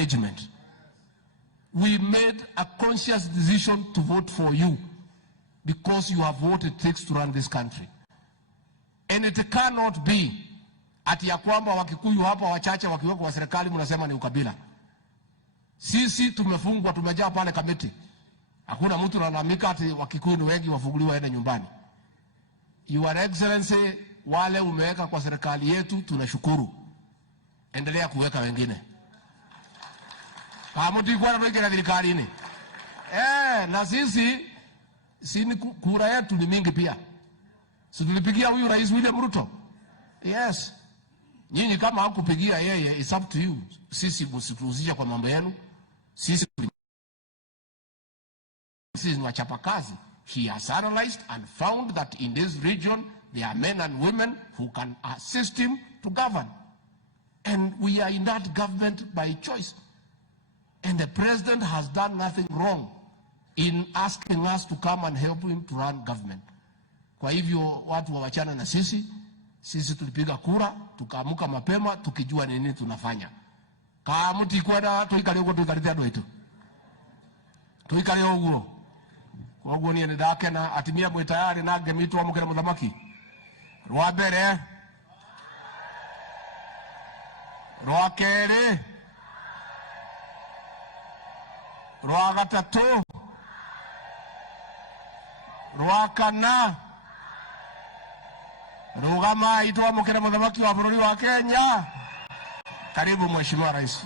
management. We made a conscious decision to vote for you because you have what it takes to run this country. And it cannot be ati ya kwamba Wakikuyu hapa wachache wakiwa kwa serikali mnasema ni ukabila. Sisi tumefungwa, tumejaa pale kamiti. Hakuna mtu analalamika ati Wakikuyu ni wengi wafunguliwe waende nyumbani. Your Excellency, wale umeweka kwa serikali yetu tunashukuru. Endelea kuweka wengine. Kama mtu yuko na serikali ni. Na sisi kura yetu ni mingi pia. Si tulipigia huyu Rais William Ruto? Yes. Nyinyi kama hakupigia yeye, it's up to you. Sisi msituhusisha kwa mambo yenu. Sisi ni wachapakazi. He has analyzed and found that in this region there are men and women who can assist him to govern. And we are in that government by choice. And the president has done nothing wrong in asking us to come and help him to run government. Kwa hivyo watu wawachana na sisi. Sisi tulipiga kura, tukaamuka mapema, tukijua nini tunafanya. Kama mtu kwenda tuikale huko tuikaletea doito. Tuikale huko. Kwa hiyo ni ndake na atimia mwe tayari na gemitu amukira muthamaki. Rwa mbere. Rwa keri. Rwa gatatu. Rwa kana. Rugama itwa mukira muthamaki wa bururi wa Kenya. Karibu Mheshimiwa Rais.